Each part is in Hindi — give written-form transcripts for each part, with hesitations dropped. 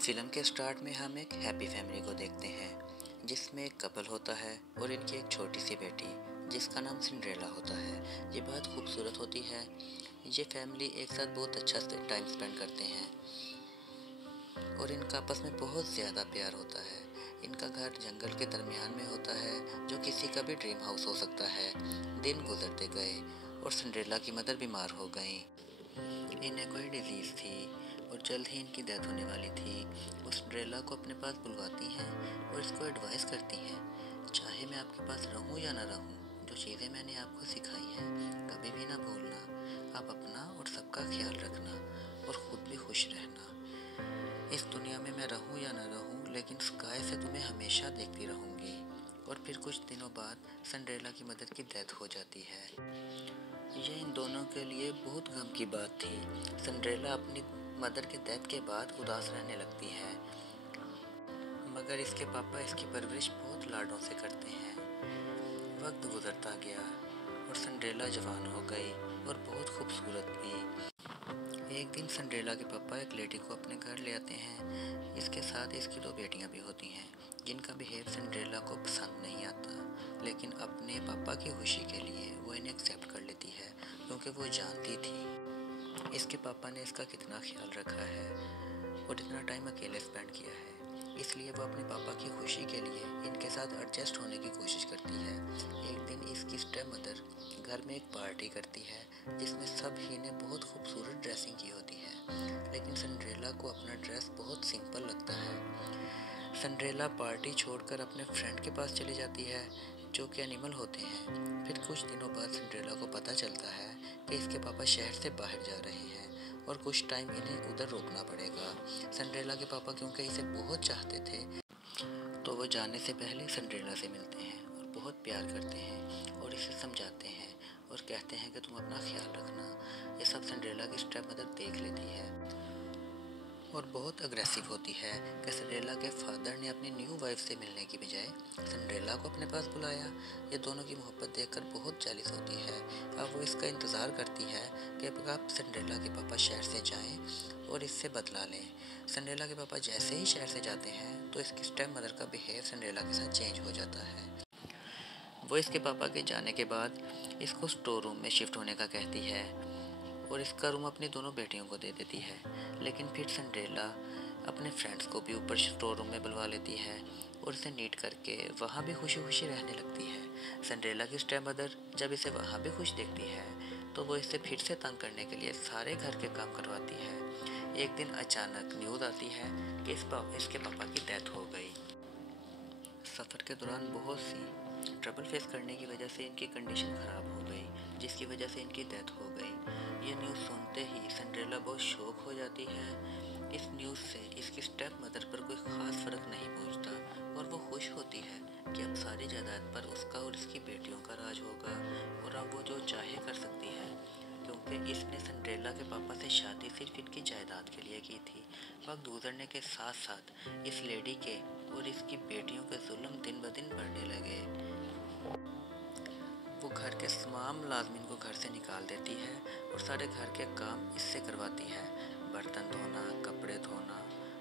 फिल्म के स्टार्ट में हम एक हैप्पी फैमिली को देखते हैं जिसमें एक कपल होता है और इनकी एक छोटी सी बेटी जिसका नाम सिंड्रेला होता है। ये बहुत खूबसूरत होती है। ये फैमिली एक साथ बहुत अच्छा टाइम स्पेंड करते हैं और इनका आपस में बहुत ज़्यादा प्यार होता है। इनका घर जंगल के दरमियान में होता है जो किसी का भी ड्रीम हाउस हो सकता है। दिन गुजरते गए और सिंड्रेला की मदर बीमार हो गई। इन्हें कोई डिजीज़ थी और जल्द ही इनकी डेथ होने वाली थी। वो सिंड्रेला को अपने पास बुलवाती हैं और इसको एडवाइस करती हैं, चाहे मैं आपके पास रहूं या ना रहूं, जो चीज़ें मैंने आपको सिखाई हैं कभी भी ना भूलना। आप अपना और सबका ख्याल रखना और ख़ुद भी खुश रहना। इस दुनिया में मैं रहूं या ना रहूं, लेकिन स्काई से तुम्हें हमेशा देखती रहूंगी। और फिर कुछ दिनों बाद सिंड्रेला की मदर की डेथ हो जाती है। यह इन दोनों के लिए बहुत गम की बात थी। सिंड्रेला अपनी मदर के डेथ के बाद उदास रहने लगती है, मगर इसके पापा इसकी परवरिश बहुत लाडों से करते हैं। वक्त गुजरता गया और सिंड्रेला जवान हो गई और बहुत खूबसूरत भी। एक दिन सिंड्रेला के पापा एक लेडी को अपने घर ले आते हैं। इसके साथ इसकी दो बेटियां भी होती हैं जिनका बिहेव सिंड्रेला को पसंद नहीं आता, लेकिन अपने पापा की खुशी के लिए वो इन्हें एक्सेप्ट कर लेती है क्योंकि वो जानती थी इसके पापा ने इसका कितना ख्याल रखा है और इतना टाइम अकेले स्पेंड किया है। इसलिए वो अपने पापा की खुशी के लिए इनके साथ एडजस्ट होने की कोशिश करती है। एक दिन इसकी स्टेप मदर घर में एक पार्टी करती है जिसमें सभी ने बहुत खूबसूरत ड्रेसिंग की होती है, लेकिन सिंड्रेला को अपना ड्रेस बहुत सिंपल लगता है। सिंड्रेला पार्टी छोड़कर अपने फ्रेंड के पास चली जाती है जो कि एनिमल होते हैं। फिर कुछ दिनों बाद सिंड्रेला को पता चलता है कि इसके पापा शहर से बाहर जा रहे हैं और कुछ टाइम इन्हें उधर रोकना पड़ेगा। सिंड्रेला के पापा क्योंकि इसे बहुत चाहते थे तो वो जाने से पहले सिंड्रेला से मिलते हैं और बहुत प्यार करते हैं और इसे समझाते हैं और कहते हैं कि तुम अपना ख्याल रखना। ये सब सिंड्रेला की स्टेप मदर देख लेती है और बहुत अग्रेसिव होती है कि सिंड्रेला के फादर ने अपनी न्यू वाइफ से मिलने की बजाय सिंड्रेला को अपने पास बुलाया। ये दोनों की मोहब्बत देखकर बहुत जेलस होती है। अब वो इसका इंतज़ार करती है कि अब सिंड्रेला के पापा शहर से जाएं और इससे बदला लें। सिंड्रेला के पापा जैसे ही शहर से जाते हैं तो इसकी स्टेप मदर का बिहेव सिंड्रेला के साथ चेंज हो जाता है। वो इसके पापा के जाने के बाद इसको स्टोर रूम में शिफ्ट होने का कहती है और इसका रूम अपनी दोनों बेटियों को दे देती है। लेकिन फिर सिंड्रेला अपने फ्रेंड्स को भी ऊपर स्टोर रूम में बुलवा लेती है और इसे नीट करके वहाँ भी खुशी खुशी रहने लगती है। सिंड्रेला की स्टेप मदर जब इसे वहाँ भी खुश देखती है तो वो इसे फिर से तंग करने के लिए सारे घर के काम करवाती है। एक दिन अचानक न्यूज़ आती है कि इसके पापा की डेथ हो गई। सफ़र के दौरान बहुत सी ट्रबल फेस करने की वजह से इनकी कंडीशन ख़राब हो गई, जिसकी वजह से इनकी डेथ हो गई। ये न्यूज़ सुनते ही सिंड्रेला बहुत शॉक हो जाती है। इस न्यूज़ से इसकी स्टेप मदर पर कोई ख़ास फ़र्क नहीं पहुंचता और वो खुश होती है कि अब सारी जायदाद पर उसका और इसकी बेटियों का राज होगा और अब वो जो चाहे कर सकती है, क्योंकि इसने सिंड्रेला के पापा से शादी सिर्फ इनकी जायदाद के लिए की थी। वक्त गुजरने के साथ साथ इस लेडी के और इसकी बेटियों के जुल्म दिन ब दिन बढ़ने लगे। वो घर के तमाम मुलाजमिन को घर से निकाल देती है और सारे घर के काम इससे करवाती है। बर्तन धोना, कपड़े धोना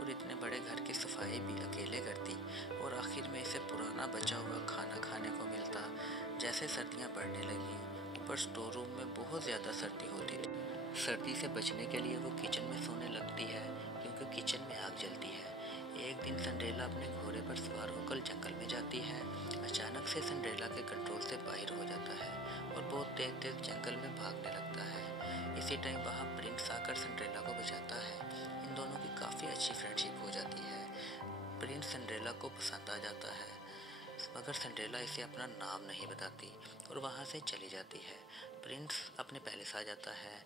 और इतने बड़े घर की सफाई भी अकेले करती और आखिर में इसे पुराना बचा हुआ खाना खाने को मिलता। जैसे सर्दियाँ बढ़ने लगी, ऊपर स्टोर रूम में बहुत ज़्यादा सर्दी होती थी। सर्दी से बचने के लिए वो किचन में सोने लगती है क्योंकि किचन में आग जलती है। एक दिन सिंड्रेला अपने घोड़े पर सवार होकर जंगल में जाती है। अचानक से सिंड्रेला के कंट्रोल से बाहर हो जाता है और बहुत तेज तेज जंगल में भागने लगता है। इसी टाइम वहाँ प्रिंस आकर सिंड्रेला को बचाता है। इन दोनों की काफ़ी अच्छी फ्रेंडशिप हो जाती है। प्रिंस सिंड्रेला को पसंद आ जाता है, मगर सिंड्रेला इसे अपना नाम नहीं बताती और वहाँ से चली जाती है। प्रिंस अपने पैलेस आ जाता है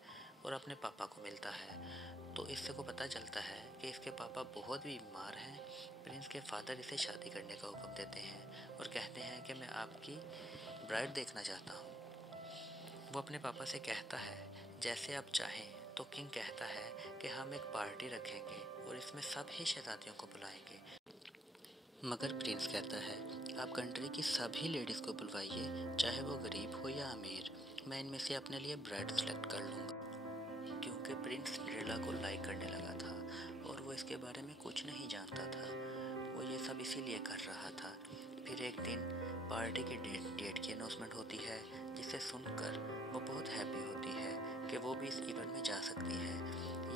और अपने पापा को मिलता है तो इससे को पता चलता है कि इसके पापा बहुत भी बीमार हैं। प्रिंस के फादर इसे शादी करने का हुक्म देते हैं और कहते हैं कि मैं आपकी ब्राइड देखना चाहता हूँ। वो अपने पापा से कहता है जैसे आप चाहें। तो किंग कहता है कि हम एक पार्टी रखेंगे और इसमें सब ही शहजादियों को बुलाएंगे। मगर प्रिंस कहता है आप कंट्री की सभी लेडीज़ को बुलवाइए, चाहे वो गरीब हो या अमीर, मैं इनमें से अपने लिए ब्राइड सेलेक्ट कर लूँगा। क्योंकि प्रिंस सिंड्रेला को लाइक करने लगा था और वो इसके बारे में कुछ नहीं जानता था। वो ये सब इसीलिए कर रहा था। फिर एक दिन पार्टी की डेट की अनाउंसमेंट होती है, जिसे सुनकर वो बहुत हैप्पी होती है कि वो भी इस इवेंट में जा सकती है।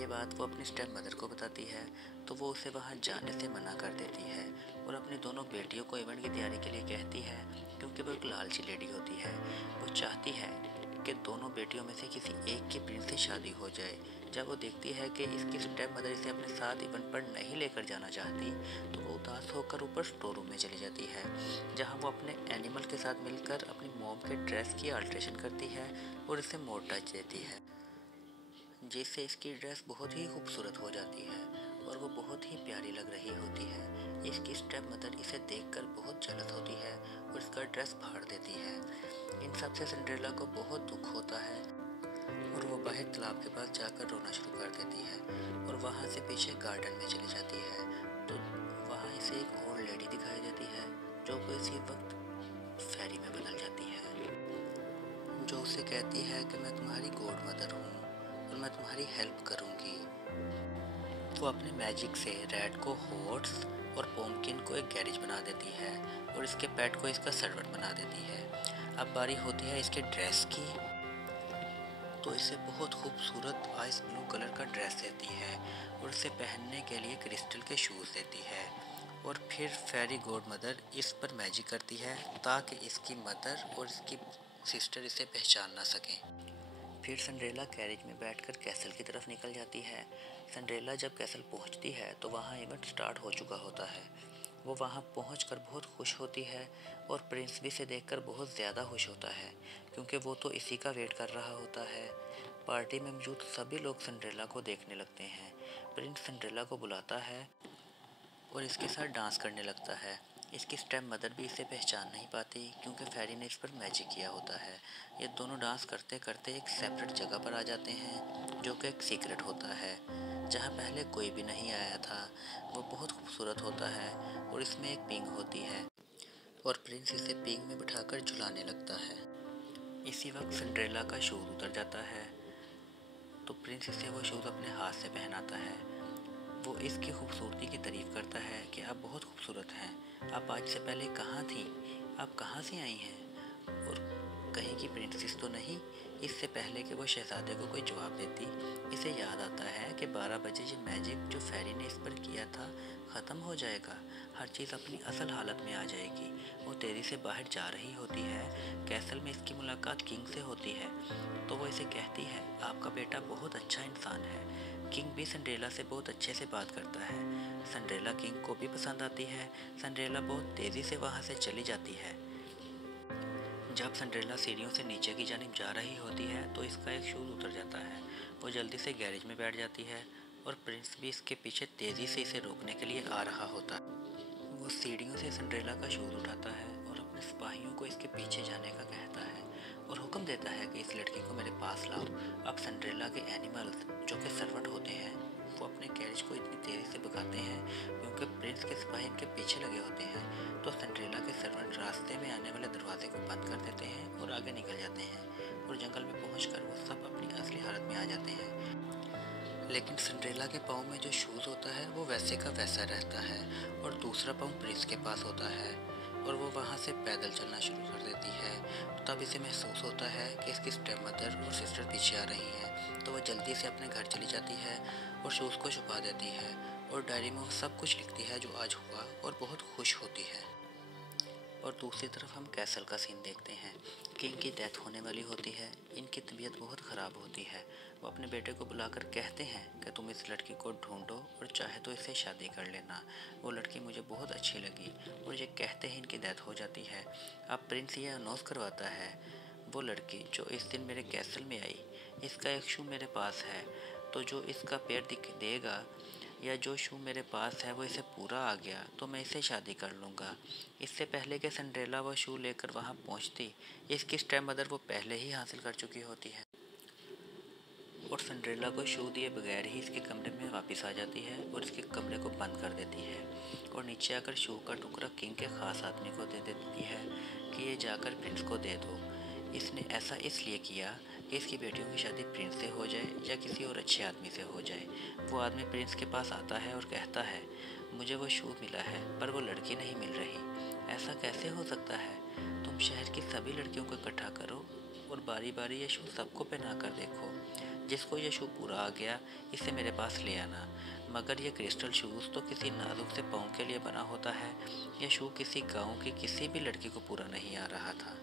ये बात वो अपनी स्टेप मदर को बताती है, तो वो उसे वहाँ जाने से मना कर देती है और अपनी दोनों बेटियों को इवेंट की तैयारी के लिए कहती है, क्योंकि वो एक लालची लेडी होती है। वो चाहती है कि दोनों बेटियों में से किसी एक की प्रिंस से शादी हो जाए। जब वो देखती है कि इसकी स्टेप मदर इसे अपने साथ इवेंट पर नहीं लेकर जाना चाहती, तो वो उदास होकर ऊपर स्टोर रूम में चली जाती है, जहाँ वो अपने एनिमल के साथ मिलकर अपनी मॉम के ड्रेस की अल्ट्रेशन करती है और इसे मोड़ टच देती है, जिससे इसकी ड्रेस बहुत ही खूबसूरत हो जाती है और वो बहुत ही प्यारी लग रही होती है। इसकी स्टेप मदर इसे देखकर बहुत जलस होती है और इसका ड्रेस फाड़ देती है। इन सब से सिंड्रेला को बहुत दुख होता है और वो बाहर तालाब के पास जाकर रोना शुरू कर देती है और वहाँ से पीछे गार्डन में चली जाती है। तो वहाँ इसे एक ओल्ड लेडी दिखाई देती है, जो को इसी वक्त फेरी में बदल जाती है, जो उसे कहती है कि मैं तुम्हारी गॉड मदर हूँ और मैं तुम्हारी हेल्प करूँगी। वो अपने मैजिक से रैट को हॉर्स और पम्पकिन को एक गैरेज बना देती है और इसके पेट को इसका सर्वेंट बना देती है। अब बारी होती है इसके ड्रेस की, तो इसे बहुत खूबसूरत आइस ब्लू कलर का ड्रेस देती है और इसे पहनने के लिए क्रिस्टल के शूज़ देती है। और फिर फेरी गॉड मदर इस पर मैजिक करती है ताकि इसकी मदर और इसकी सिस्टर इसे पहचान ना सकें। फिर सिंड्रेला कैरेज में बैठकर कैसल की तरफ निकल जाती है। सिंड्रेला जब कैसल पहुंचती है तो वहां इवेंट स्टार्ट हो चुका होता है। वो वहां पहुंचकर बहुत खुश होती है और प्रिंस भी इसे देखकर बहुत ज़्यादा खुश होता है, क्योंकि वो तो इसी का वेट कर रहा होता है। पार्टी में मौजूद सभी लोग सिंड्रेला को देखने लगते हैं। प्रिंस सिंड्रेला को बुलाता है और इसके साथ डांस करने लगता है। इसकी स्टेप मदर भी इसे पहचान नहीं पाती, क्योंकि फेरी ने इस पर मैजिक किया होता है। ये दोनों डांस करते करते एक सेपरेट जगह पर आ जाते हैं, जो कि एक सीक्रेट होता है, जहाँ पहले कोई भी नहीं आया था। वो बहुत खूबसूरत होता है और इसमें एक पिंग होती है और प्रिंस इसे पिंग में बिठाकर झुलाने लगता है। इसी वक्त सिंड्रेला का शूज उतर जाता है, तो प्रिंस इसे वो शूज़ अपने हाथ से पहनाता है। वो इसकी खूबसूरती की तारीफ़ करता है कि आप बहुत खूबसूरत हैं, आप आज से पहले कहाँ थी, आप कहाँ से आई हैं, और कहीं की प्रिंसेस तो नहीं। इससे पहले कि वो शहजादे को कोई जवाब देती, इसे याद आता है कि 12 बजे ये मैजिक जो फेरी ने इस पर किया था ख़त्म हो जाएगा, हर चीज़ अपनी असल हालत में आ जाएगी। वो तेज़ी से बाहर जा रही होती है। कैसल में इसकी मुलाकात किंग से होती है, तो वो इसे कहती है आपका बेटा बहुत अच्छा इंसान है। किंग भी सिंड्रेला से बहुत अच्छे से बात करता है। सिंड्रेला किंग को भी पसंद आती है। सिंड्रेला बहुत तेज़ी से वहाँ से चली जाती है। जब सिंड्रेला सीढ़ियों से नीचे की जानिब जा रही होती है तो इसका एक शूज़ उतर जाता है। वो जल्दी से गैरेज में बैठ जाती है और प्रिंस भी इसके पीछे तेज़ी से इसे रोकने के लिए आ रहा होता है। वो सीढ़ियों से सिंड्रेला का शूज़ उठाता है और अपने सिपाहियों को इसके पीछे जाने का कहता है और हुक्म देता है कि इस लड़की को मेरे पास लाओ। अब सिंड्रेला के एनिमल्स, जो कि सर्वेंट होते हैं, वो अपने कैरेज को इतनी तेज़ी से भगाते हैं क्योंकि प्रिंस के सिपाही इनके पीछे लगे होते हैं। तो सिंड्रेला के सर्वेंट रास्ते में आने वाले दरवाजे को बंद कर देते हैं और आगे निकल जाते हैं और जंगल में पहुंचकर वो सब अपनी असली हालत में आ जाते हैं। लेकिन सिंड्रेला के पाँव में जो शूज़ होता है वो वैसे का वैसा रहता है और दूसरा पाँव प्रिंस के पास होता है और वो वहाँ से पैदल चलना शुरू कर देती है। तब इसे महसूस होता है कि इसकी स्टेप मदर और सिस्टर पीछे आ रही हैं, तो वह जल्दी से अपने घर चली जाती है और शूज़ को छुपा देती है और डायरी में वो सब कुछ लिखती है जो आज हुआ और बहुत खुश होती है। और दूसरी तरफ हम कैसल का सीन देखते हैं। किंग की डेथ होने वाली होती है। इनकी तबीयत बहुत ख़राब होती है। वो अपने बेटे को बुलाकर कहते हैं कि तुम इस लड़की को ढूंढो और चाहे तो इससे शादी कर लेना, वो लड़की मुझे बहुत अच्छी लगी। और ये कहते ही इनकी डेथ हो जाती है। अब प्रिंस ये अनाउंस करवाता है, वो लड़की जो इस दिन मेरे कैसल में आई, इसका एक शू मेरे पास है, तो जो इसका पैर दिख देगा या जो शू मेरे पास है वो इसे पूरा आ गया तो मैं इससे शादी कर लूँगा। इससे पहले कि सिंड्रेला वो शू लेकर वहाँ पहुँचती, इसकी स्टेप मदर वो पहले ही हासिल कर चुकी होती है और सिंड्रेला को शू दिए बगैर ही इसके कमरे में वापस आ जाती है और इसके कमरे को बंद कर देती है और नीचे आकर शू का टुकड़ा किंग के ख़ास आदमी को दे देती है कि ये जाकर प्रिंस को दे दो। इसने ऐसा इसलिए किया कि इसकी बेटियों की शादी प्रिंस से हो जाए या किसी और अच्छे आदमी से हो जाए। वो आदमी प्रिंस के पास आता है और कहता है, मुझे वो शू मिला है पर वो लड़की नहीं मिल रही। ऐसा कैसे हो सकता है? तुम शहर की सभी लड़कियों को इकट्ठा करो और बारी बारी ये शू सबको पहना कर देखो। जिसको ये शू पूरा आ गया इसे मेरे पास ले आना। मगर ये क्रिस्टल शूज़ तो किसी नाजुक से पाँव के लिए बना होता है। यह शू किसी गांव की किसी भी लड़की को पूरा नहीं आ रहा था।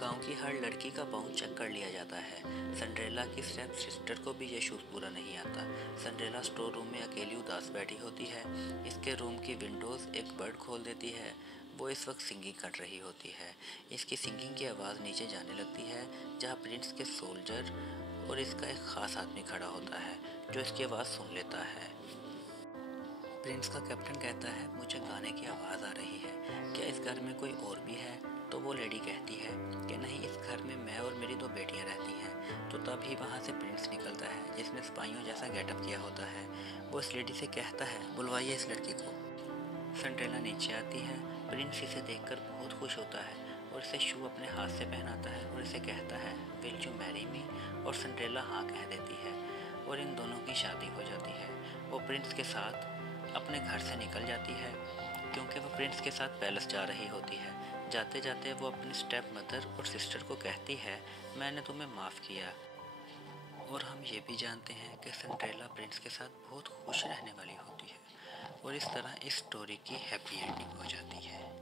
गांव की हर लड़की का पाँव चेक कर लिया जाता है। सिंड्रेला की स्टेप सिस्टर को भी ये शूज़ पूरा नहीं आता। सिंड्रेला स्टोर रूम में अकेली उदास बैठी होती है। इसके रूम की विंडोज़ एक बर्ड खोल देती है। वो इस वक्त सिंगिंग कर रही होती है। इसकी सिंगिंग की आवाज़ नीचे जाने लगती है जहाँ प्रिंस के सोल्जर और इसका एक ख़ास आदमी खड़ा होता है जो इसकी आवाज़ सुन लेता है। प्रिंस का कैप्टन कहता है, मुझे गाने की आवाज़ आ रही है, क्या इस घर में कोई और भी है? तो वो लेडी कहती है कि नहीं, इस घर में मैं और मेरी 2 बेटियां रहती हैं। तो तभी वहाँ से प्रिंस निकलता है जिसने सिपाहियों जैसा गेटअप किया होता है। वो इस लेडी से कहता है, बुलवाइए इस लड़की को। सिंड्रेला नीचे आती है। प्रिंस इसे देखकर बहुत खुश होता है और इसे शू अपने हाथ से पहनाता है और इसे कहता है, विल यू मैरी मी? और सिंड्रेला हाँ कह देती है और इन दोनों की शादी हो जाती है। वो प्रिंस के साथ अपने घर से निकल जाती है क्योंकि वो प्रिंस के साथ पैलेस जा रही होती है। जाते जाते वो अपनी स्टेप मदर और सिस्टर को कहती है, मैंने तुम्हें माफ़ किया। और हम ये भी जानते हैं कि सिंड्रेला प्रिंस के साथ बहुत खुश रहने वाली होती है। और इस तरह इस स्टोरी की हैप्पी एंडिंग हो जाती है।